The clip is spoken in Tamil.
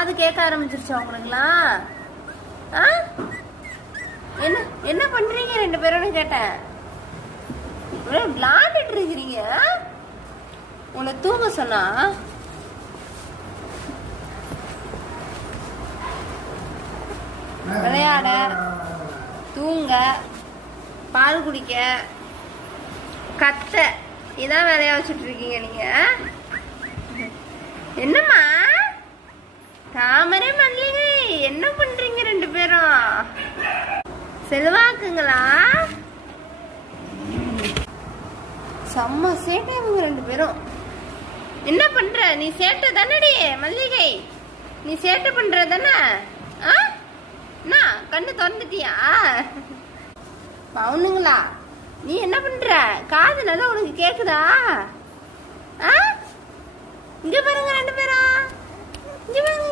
காது கேட்க ஆரம்பிச்சிருச்சா உங்களுக்குலாம்? என்ன என்ன பண்றீங்க ரெண்டு பேரும் கேட்டேன். விளையாண்டுட்டு இருக்கிறீங்க. உங்களை தூங்க சொன்னா விளையாட, தூங்க, பால் குடிக்க, கத்த, இதான் வேலையா வச்சுட்டு இருக்கீங்க நீங்க. என்னம்மா தாமரை மல்லிகை, என்ன பண்றீங்க ரெண்டு பேரும்? செல்வாக்குங்களா? செம்ம சேட்டை இவங்க ரெண்டு பேரும். என்ன பண்ற நீ? சேட்டை தானடி மல்லிகை, நீ சேட்டை பண்ற தானே? கண்ணு திறந்துட்டியா? பவுனுங்களா, நீ என்ன பண்ற? காது நல்லா உனக்கு கேக்குதா? இங்க பாருங்க ரெண்டு பேரும், இங்க பாருங்க.